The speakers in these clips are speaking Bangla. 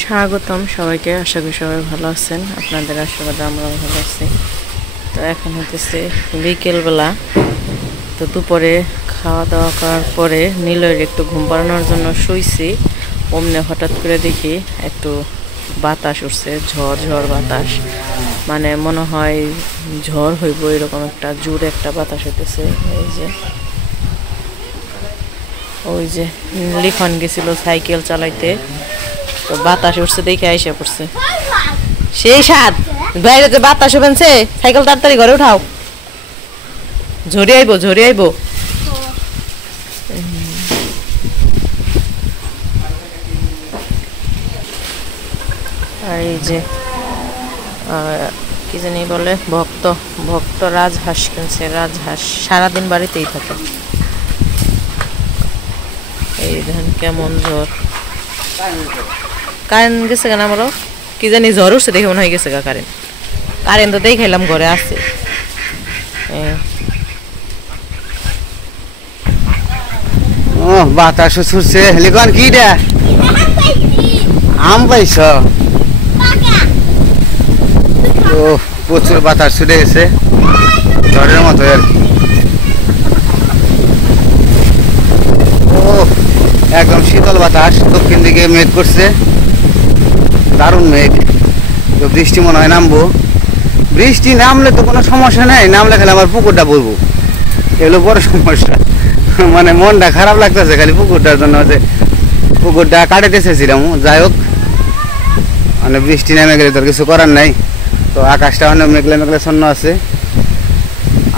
স্বাগতম সবাইকে। আশা করি সবাই ভালো আছেন। আপনাদের আশীর্বাদে আমরাও ভালো আছি। তো এখন হতেছে বিকেলবেলা। তো দুপুরে খাওয়া দাওয়া করার পরে নীলয়ের একটু ঘুম পাড়ানোর জন্য শুইছি। অমনে হঠাৎ করে দেখি একটু বাতাস উঠছে, ঝড় ঝড় বাতাস, মানে মনে হয় ঝড় হইব এরকম একটা জোরে একটা বাতাস হইতেছে। ওই যে লিখন গেছিল সাইকেল চালাইতে, তো বাতাস উঠছে দেখে আইসা পড়ছে। সেই সাত বাইরে যে বাতাস বেনছে, সাইকেল তাড়াতাড়ি ঘরে উঠাও, ঝরে আইবো ঝরে আইবো। আর এই যে কি জানি বলে, ভক্ত রাজহাঁস কিনছে। রাজহাঁস সারাদিন বাড়িতেই থাকে। এই দেখেন কেমন ঝড়। কারেন্ট গেছে কেন আমারও কি জানি, ঝড় উঠছে দেখে মনে হয়ে গেছে গা কারেন্ট। কারেন্ট তো দেখাইলাম ঘরে আছে। ও বাতাস ছুটছে। লিখন কি রে? আম পাইছ? ও প্রচুর বাতাস ছুটে গেছে, ঝড়ের মতো আর কি। ও একদম শীতল বাতাস। দক্ষিণ দিকে মেঘ করছে, দারুণ মেঘ। তো বৃষ্টি মনে হয় নামবো। বৃষ্টি নামলে তো কোনো সমস্যা নেই, নামলে খালি আমার পুকুরটা বলবো, এগুলো বড় সমস্যা। মানে মনটা খারাপ লাগতেছে খালি পুকুরটার জন্য, যে পুকুরটা কাটাতে চেয়েছিলাম। যাই হোক, মানে বৃষ্টি নেমে গেলে তোর কিছু করার নাই। তো আকাশটা অনেক মেঘলে মেঘলে ছন্ন আছে,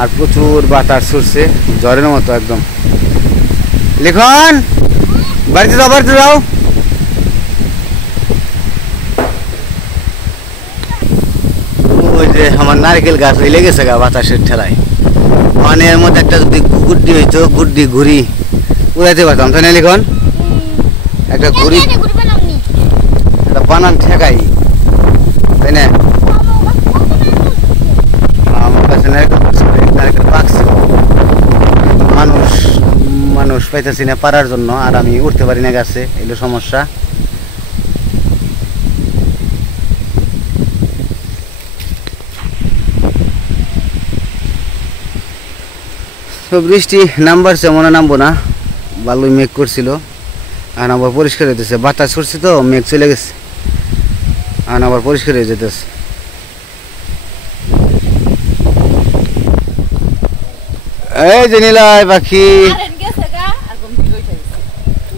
আর প্রচুর বাতাস ছুটছে ঝড়ের মতো একদম। লিখন বাড়িতে যাও, বাড়িতে যাও। ওই যে আমার নারকেল গাছ হয়ে লেগেছে গা বাতাসের ঠেলায়। মানে এর মধ্যে একটা যদি গুড্ডি হইতো, গুড্ডি ঘুরি উড়াইতে পারতাম, তাই না লিখন? একটা ঘুরি একটা বানান ঠেকাই, তাই না? আমার কাছে নারকেল পাকছে, মানুষ পাইতেছি না পারার জন্য, আর আমি উঠতে পারি না গাছে, এগুলো সমস্যা। তো বৃষ্টি নামবারছে, মনে নামবো না, ভালোই মেঘ করছিল। আর আবার পরিষ্কার হইতেছে, বাতাস ছুটছে তো মেঘ চলে গেছে, আর আবার পরিষ্কার হয়ে যেতেছে। এই যে নীলয় পাখি,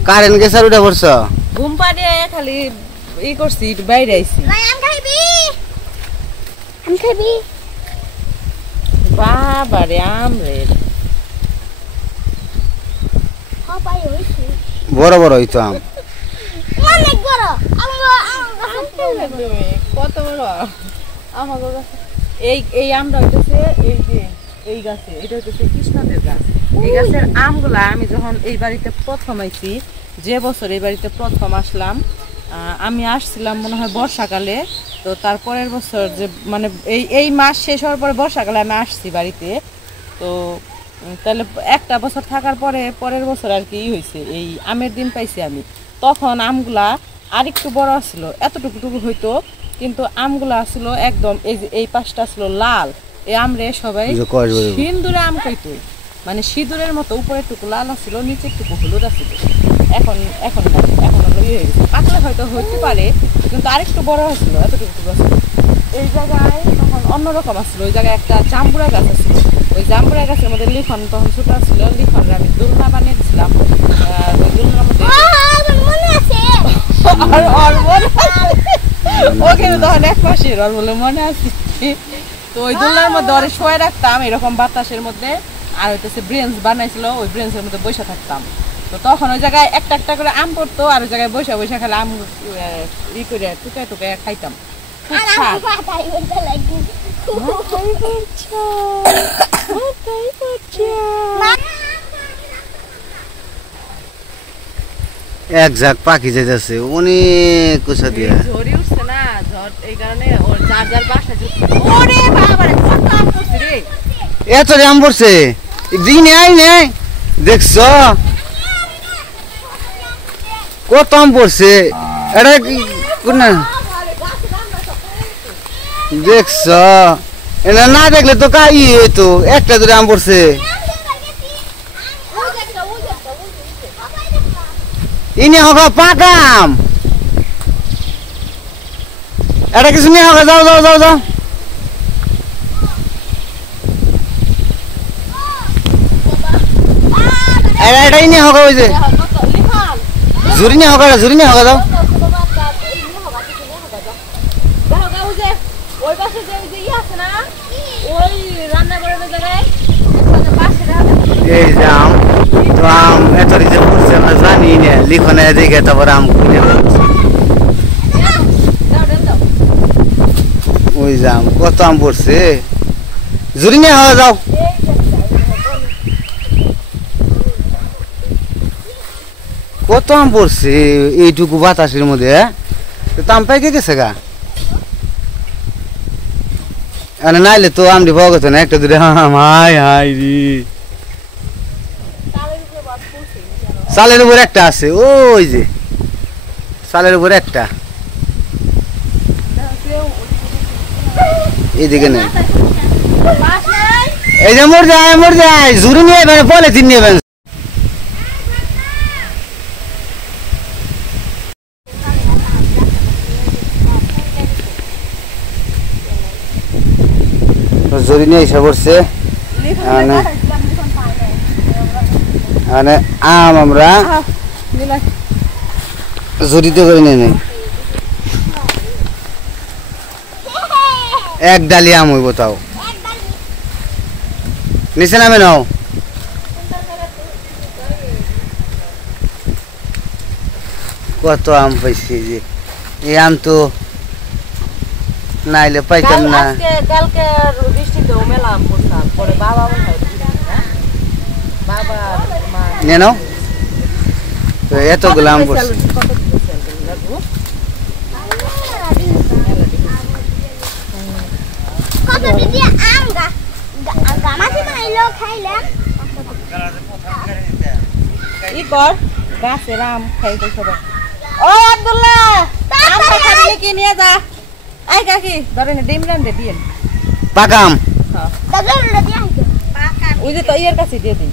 কারেন্ট গেছে আর উঠে পড়ছ? ঘুম পাড়িয়ে খালি ই করছি, বাইরে আইছি। বাবারে আম রে, বড় বড় হইতো আম, কত বড় আমাদের কাছে। এই আমটা হইতেছে এই যে এই গাছে, এটা হইতেছে কৃষ্ণদের গাছ। এই গাছের আমগুলা আমি যখন এই বাড়িতে প্রথম আইছি, যে বছর এই বাড়িতে প্রথম আসলাম, আমি আসছিলাম মনে হয় বর্ষাকালে। তো তারপরের বছর যে মানে এই মাস শেষ হওয়ার পরে বর্ষাকালে আমি আসছি বাড়িতে। তো তাহলে একটা বছর থাকার পরের বছর আর কি হয়েছে, এই আমের দিন পাইছি আমি। তখন আমগুলা আরেকটু বড় ছিল, এতটুকু হইতো, কিন্তু আমগুলা ছিল একদম এই পাশটা ছিল লাল। এই আমরে সবাই সিঁদুরে আম কইতো, মানে সিঁদুরের মতো উপরের টুকু লাল আছিল, নিচের টুকু হলুদ আছিল। এখন হলো ইয়ে হয়ে গেছে, পাকলে হয়তো হইতে পারে, কিন্তু আরেকটু বড় হয়েছিল, এতটুকু ছিল। এই জায়গায় তখন অন্যরকম আসছিল। ওই জায়গায় একটা জাম্বুরা গাছ আছিল, ওই জাম্বুরা গাছের মধ্যে লিখন তখন ছোট ছিল, লিখনরে আমি দোলনা বানিয়ে দিছিলাম। ওই দোলনার মধ্যে ওকে তখন 1 মাসের, ওর বলে মনে আছে। তো ওই দোলনার মধ্যে ওরে শোয়া রাখতাম এরকম বাতাসের মধ্যে, আর হইতেছে ব্রেঞ্চ বানাইছিল, ওই ব্রেঞ্চের মধ্যে বসে থাকতাম। তো তখন ওই জায়গায় একটা একটা করে আম পড়তো, আর ওই জায়গায় বসে বসে খালি আম ই করে টুকায় খাইতাম। এক ঝাঁক পাখি যাইতেছে অনেক কুচা দিয়ে। ঝড়ি উঠছে না, ঝড় এই কারণে ওর যার বাসা। ওরে বাবা রে, কত আম পড়ছে রে, এত আম পড়ছে দিনে আই নাই, দেখছ কত আম পড়ছে। এটা কোন দেখছ এটা না দেখলে তো কাই তো একটা দুটো আম পড়ছে ইনি হোক পাকা আম এটা কিছু নিয়ে হোক যাও যাও যাও যাও এটাই নিয়ে হোক ওই যে জুরি নিয়ে হোক যাও এই যে আম তো আম এত রিজে পড়ছে আমরা জানি না লিখনে দেখে তারপর আম খুঁজে ওই যে আম কত আম পড়ছে জুরি নিয়ে হওয়া যাও কত আম পড়ছে এইটুকু বাতাসের মধ্যে তো আম পাইকে গেছে গা নাইলে তো আমটি পাওয়া গেছে না একটা দুটো আম হাই হাই রে চালের উপর একটা আছে ওই যে চালের উপর একটা এইদিকে নেই এই যে মর যায় ঝুড়ি নিয়ে যাবেন পলিথিন নিয়ে যাবেন ঝুড়ি নিয়ে এসে পড়ছে মানে আম আমরা ঝুড়িতে করে নিয়ে নেই এক ডালি আম হইব তাও নিচে নামে নাও কত আম পাইছি যে এই আম তো নাইলে পাইতাম না কালকে বৃষ্টিতে মেলা আম পড়তাম পরে বাবা নিয়ে নাও এতগুলো আম পড়ছে গাছের আম খাইতে সবাই ও আব্দুল্লাহ আম খাইলে কি নিয়ে যা আই কাকি ধরেন ডিম রান্ধে দিন পাকা আম ওই যে তো ইয়ের কাছে দিয়ে দিন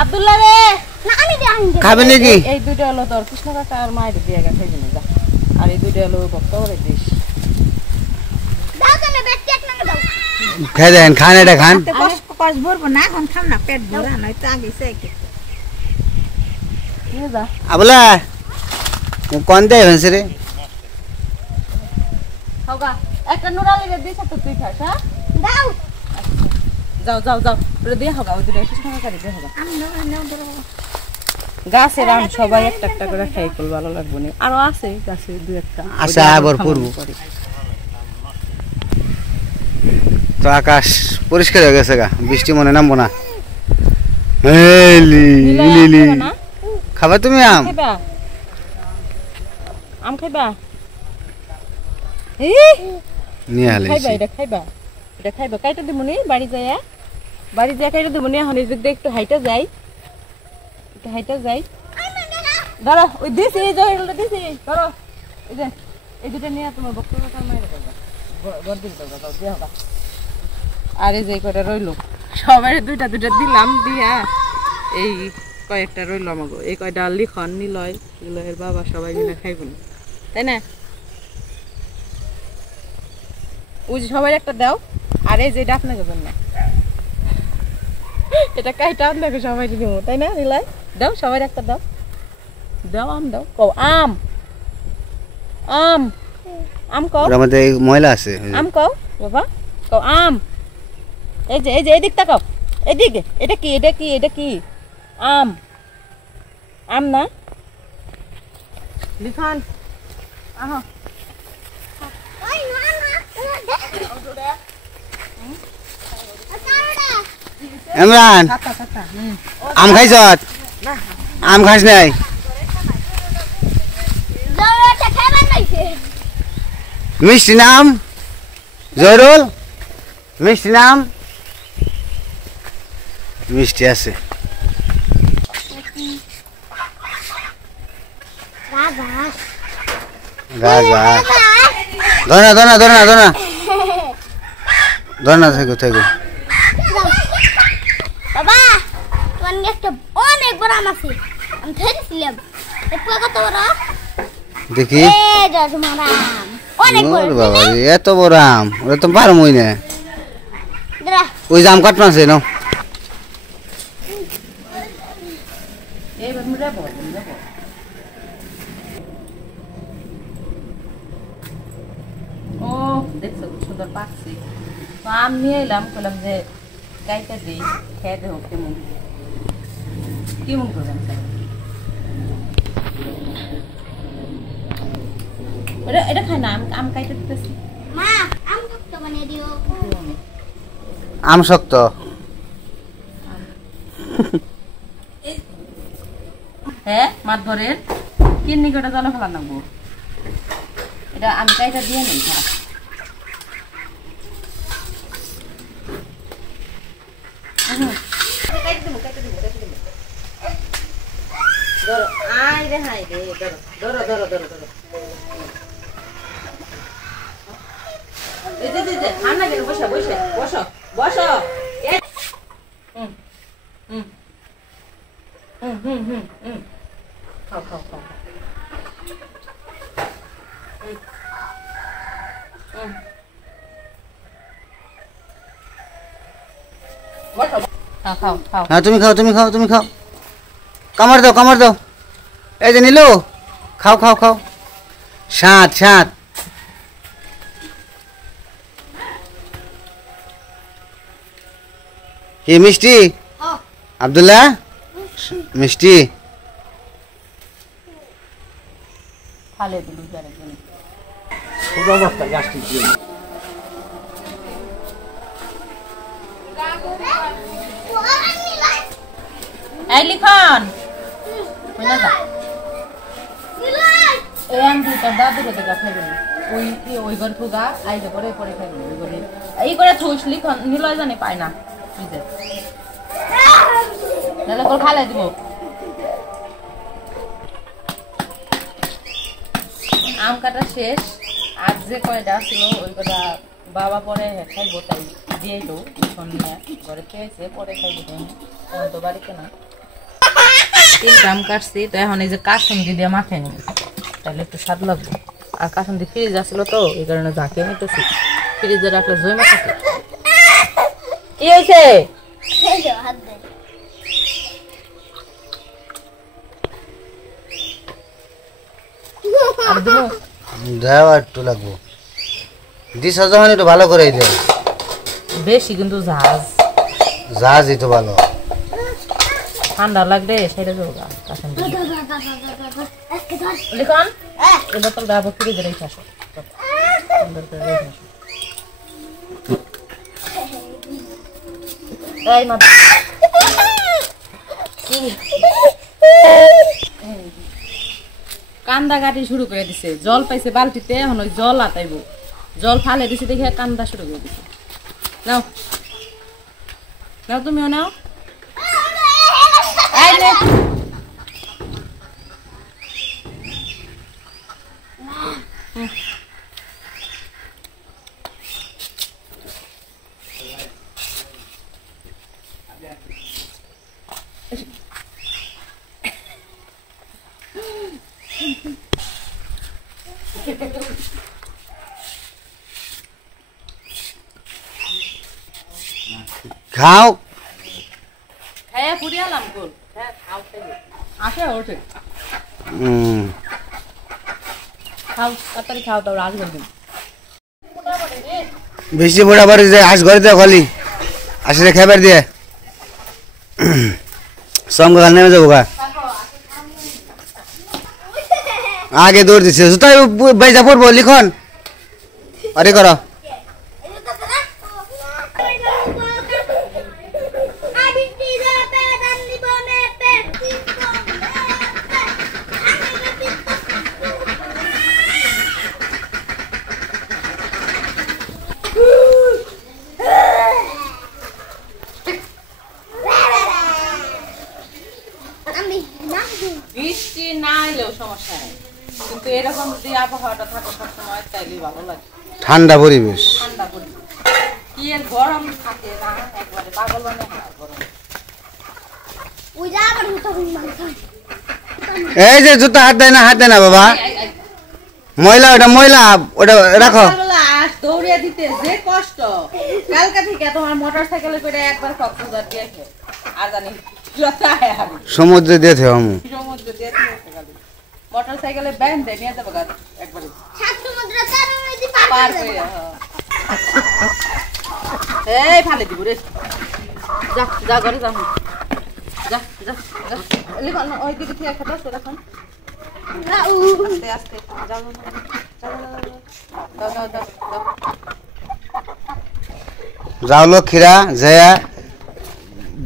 আব্দুল্লাহ রে খাবে নাকি এই দুটো হলো তোর কৃষ্ণ কাকা আর মায়ের দিয়ে গা খাইবি না যা আর এই দুটো হলো ভক্ত করে দিস খাই দেন খান এটা খান কষ্ট ভরবো না এখন খাম না পেট ভরা নয় তো আগে নিয়ে যা আবলা কোন দেয় হয়েছে রে হোগা একটা নুরালি রে দিছ তো তুই খাস হ্যাঁ দাও যাও যাও যাও রে দিয়ে হোগা ওই দুটো কৃষ্ণ কাকা দিয়ে হোগা গাছের আম সবাই একটা একটা করে খাই কল ভালো লাগবে না আরো আছে গাছে দুই একটা আশা আবার পড়ব তো আকাশ পরিষ্কার হয়ে গেছে গা বৃষ্টি মনে নামবো না খাবা তুমি আম আম খাইবা নিয়ে হালে এটা খাইবা কাইটা দিমুনি বাড়ি যায় কাইটা দিমুনি এখন যদি একটু হাইটা যাই ধরো ওই দিছি এই জয়টা দিছি ধরো এই যে এই দুটো নিয়ে তোমার বক্তব্য কার মাইরে করবা গর্দিন করবা দাও দিয়ে হবে আর এই যে কয়টা রইলো সবাই দুইটা দিলাম দিয়া এই কয়েকটা রইলো আমাকে এই কয়টা লিখন নিলয়ের বাবা সবাই মিলে খাইব না তাই না ওই যে সবাই একটা দাও আর এই যে এটা আপনাকে জন্য এটা কাইটা আপনাকে সবাই দিব তাই না নিলয় দাও সবাই একটা দাও দাও আম দাও কও আম আম আম কও আমাদের ময়লা আছে আম কও বাবা কও আম এই যে এদিক তাকাও এদিকে এটা কি আম আম না লিখন আহ ইমরান আম খাইছ আম খাইছ নাই মিষ্টি নাম জয়রুল মিষ্টি নাম মিষ্টি আছে গা গা ধর না ধর না ধর না ধর না ধর না থেকে থেকে বাবা তোমার একটা অনেক বড় আম আছে আমি ধরেছিলাম দেখো কত বড় দেখি এই যে তোমার আম অনেক বড় ওরে বাবা রে, এত বড় আম ওরে তো পারো মই না দাঁড়া ওই জাম কাটনা আছে নাও এইবার মুড়ে বল ও দেখছো খুব সুন্দর পাকছি তো আম নিয়ে এলাম বললাম যে গাইতে দিই খেয়ে দেবো কেমন কেমন করবেন এটা এটা খায় না আম খাইতে দিতেছি মা আম শক্ত বানিয়ে দিও আম শক্ত হ্যাঁ মাত ধরেন কিডনি কটা জলে ফেলা নাকবো এটা আমি কাইটা দিয়ে নেই খারাপ ধরো আই রে হাই রে ধরো ধরো ধরো ধরো এই যে হান্না কেন বসো বসো বসো বসো হুম হুম হুম হুম হুম হুম খাও খাও খাও খাও খাও খাও হ্যাঁ তুমি খাও তুমি খাও তুমি খাও কামড় দাও এই যে নিলো খাও খাও খাও সাত সাত কি মিষ্টি আব্দুল্লাহ মিষ্টি খালে দিলু জানে দিন এই লিখন কইনা যা এই আম দুইটা দাদু রে দেখা খাইবে ওই ঘর থুগা আইলে পরে পরে খাইবে ওই ঘরে এই করে থুস লিখন নিলয় জানি পায় না বুঝে নালে তোর খালে দিব আম কাটা শেষ আর যে কয়টা ছিল ওই কটা বাবা পরে খাইবো তাই দিয়ে এলো এখন নিয়ে ঘরে খেয়েছে পরে খাইবো তখন তো বাড়িতে না 3 গ্রাম কাটছি তো এখন এই যে কাসুন্দি দিয়ে মাখিয়ে নিব তাহলে একটু স্বাদ লাগবে আর কাসুন্দি ফ্রিজ আসছিল তো এই কারণে ঝাঁকিয়ে নিতেছি ফ্রিজে রাখলে জমে থাকে কি হয়েছে এই যে হাত দে আর দেবো দাও একটু লাগবো দিস যখন একটু ভালো করে দেয় বেশি কিন্তু জাহাজই তো ভালো ঠান্ডা লাগবে সেটা যাবো কাসুন্দি লিখন এই বোতলটা আবার ফ্রিজে রেখে আসো সুন্দর করে রেখে আসো এই মা কি কান্দা কাটি শুরু করে দিছে জল পাইছে বালতিতে এখন ওই জল আতাইব জল ফালে দিছে দেখে কান্দা শুরু করে দিছে নাও নাও তুমিও নাও এই নে খাও খাইয়া ফুরিয়ালাম কোন হ্যাঁ খাও খাইবে আসে ওঠে খাও তাড়াতাড়ি খাও তাও রাজ করবেন বৃষ্টি মোটা বাড়ি যায় আজ ঘরে দেয় খালি আসলে খাবার দিয়ে সঙ্গে নেমে যাবো গা আগে দৌড় দিচ্ছে জুতাই বাইজা পড়বো লিখন আরে করো বৃষ্টি না এলেও সমস্যা নেই কিন্তু এরকম যদি আবহাওয়াটা থাকে সবসময় তাইলেই ভালো লাগে। ঠান্ডা পরিবেশ। ঠান্ডা পরিবেশ কি এর গরম থাকে না, একবারে পাগল বানায় না গরম। ওই যা আবার জুতা খুলবো। এই যে জুতা হাত দেয় না বাবা, ময়লা ওটা ময়লা, ওটা রাখো। সকালবেলা আস দৌড়িয়ে দিতে যে কষ্ট, কালকে থেকে তোমার মোটরসাইকেলে করে একবার কক্সবাজার দিয়েছে আর জানি সমুদ্রে দিয়েছে আমি সমুদ্র দিয়ে মোটরসাইকেলে ব্যান দিয়ে নিয়ে যাবো গাড়ি একবারে সাত সমুদ্র তার মধ্যে পার পার করে করে এই ফালে দিব রে, যা যা করে যা যা যা যা লিখন ওই দিকে ঠিক আছে দশ রাখুন আস্তে আস্তে যাও যাও যাও যাও যাও লক্ষ্মীরা যায়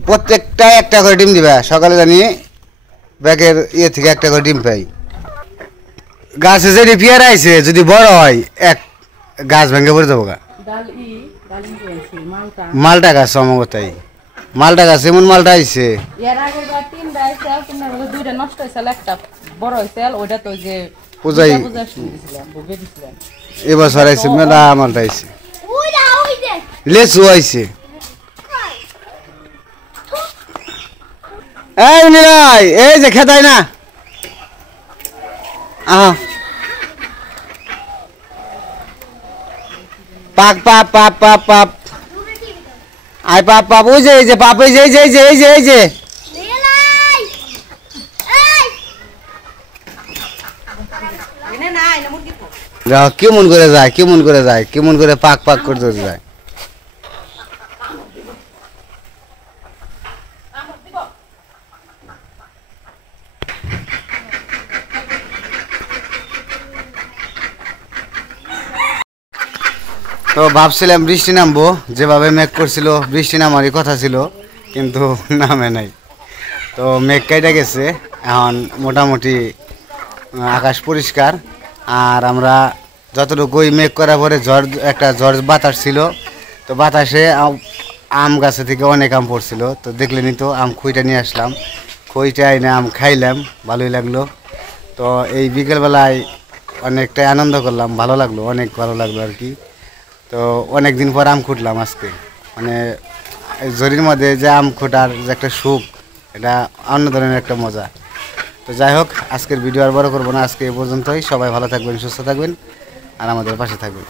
প্রত্যেকটা একটা করে ডিম দিবা। সকালে জানি ব্যাগের ইয়ে থেকে একটা করে ডিম পাই। গাছে যদি পেয়ার আইছে যদি বড় হয় এক গাছ ভেঙে পড়ে যাবো গা। মালটা গাছ অমগতাই মালটা গাছ এমন মালটা আইছে। এর আগে তিনটা আইছে তিনটার মধ্যে দুইটা নষ্ট হয়েছে, একটা বড় হয়েছে, ওইটা তো যে পূজাই এবছর আইছে মেলা মালটা আইছে। ওই যে লেচু আইছে। এই নিলয় এই যে খেতাই না পাক পাপ পাপ পাপ পাপ আই পাপ পাপ ওই যে এই যে পাপ এই যে এই যে এই যে এই যে এই যে রেলাই এই এনে না এনে মুরগি তো দেখো কেমন করে যায় কেমন করে যায় কেমন করে পাক পাক করতে যায়। তো ভাবছিলাম বৃষ্টি নামবো, যেভাবে মেঘ করছিল বৃষ্টি নামারই কথা ছিল কিন্তু নামে নাই। তো মেঘ কেটে গেছে, এখন মোটামুটি আকাশ পরিষ্কার। আর আমরা যতটুকু ওই মেঘ করার পরে ঝড় বাতাস ছিল, তো বাতাসে আম গাছে থেকে অনেক আম পড়ছিল। তো দেখলেনি তো আম খুঁইটা নিয়ে আসলাম, খুঁইটা এনে আম খাইলাম, ভালোই লাগলো। তো এই বিকেলবেলায় অনেকটাই আনন্দ করলাম, ভালো লাগলো, অনেক ভালো লাগলো আর কি। তো অনেক দিন পর আম খুঁটলাম আজকে, মানে ঝড়ির মধ্যে যে আম খোঁটার যে একটা সুখ, এটা অন্য ধরনের একটা মজা। তো যাই হোক, আজকের ভিডিও আর বড় করবো না, আজকে এ পর্যন্তই। সবাই ভালো থাকবেন, সুস্থ থাকবেন আর আমাদের পাশে থাকবেন।